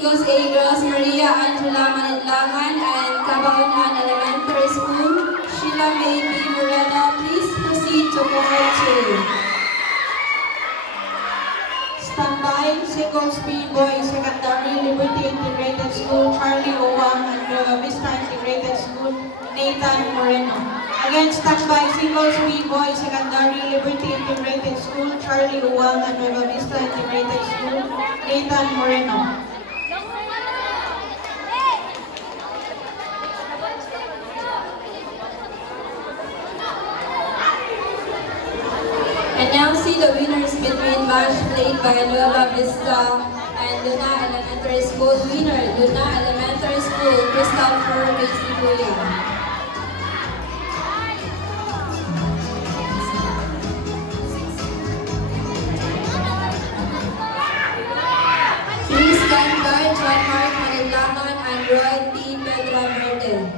Eagles A Girls, Maria Angela Manitlangan and Cabangunan Elementary School, Sheila May B. Moreno. Please proceed to Cohort 2. Standby, Seagulls B Boys Secondary, Liberty Integrated School, Charlie Owang and Nueva Vista Integrated School, Nathan Moreno. Again, standby, Seagulls B Boys Secondary, Liberty Integrated School, Charlie Owang and Nueva Vista Integrated School, Nathan Moreno. And now see the winners between match played by Nueva Vista and Luna Elementary School. Winner, Luna Elementary School, Christopher Macy. Please stand by John Mark Manitlangan and Roy T. Pedro Verde.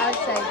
Outside.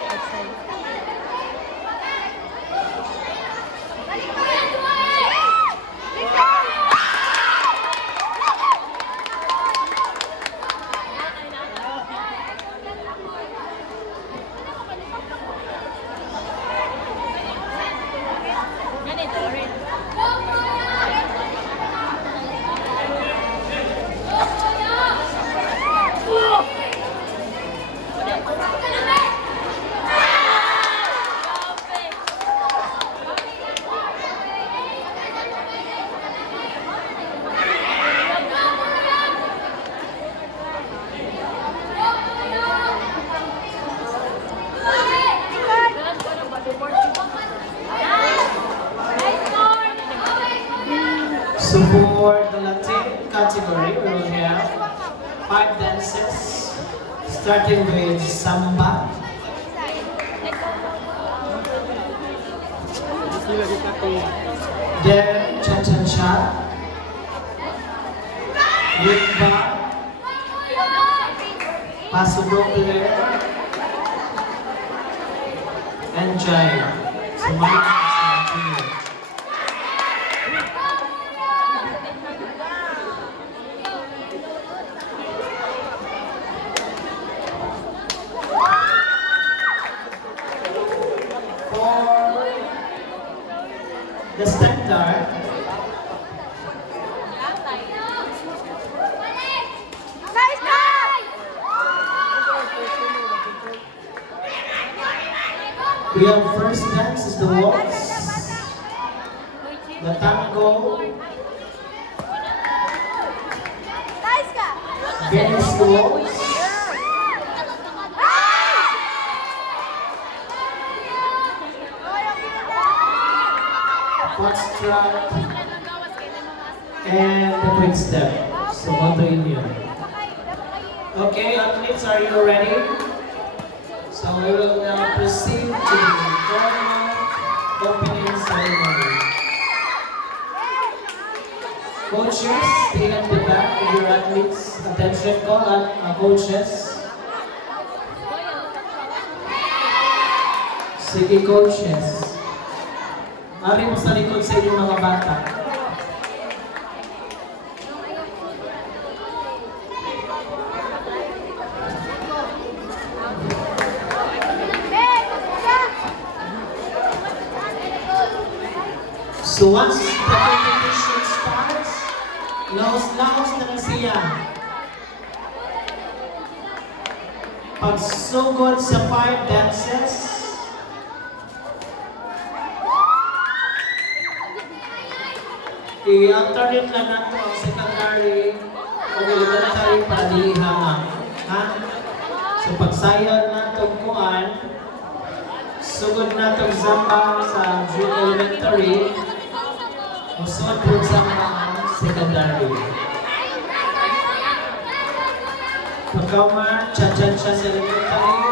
So for the Latin category, we will have 5 dances, starting with samba, then cha-cha-cha, rumba, paso doble, and jive. So the standard, we have first dance is the waltz, the tango, Venice waltz, foxtrot, and the quick step. So on to India. Okay, athletes, are you ready? So we will now proceed to the tournament opening ceremony. Coaches, stay at the back with your athletes. Attention call at coaches. Sige coaches. Mari mo sa likod sa inyong mga bata. So once the competition starts, laos-laos na lang siya. Pagsugod sa 5 dances, i-alternate lang nato ang secondary o elementary para dili hamang. Ha? So pagsayod nato kuan, sugod nato zamba sa junior elementary, usod po zamba ang secondary. Pagkauman, chan-chan siya sa elementary,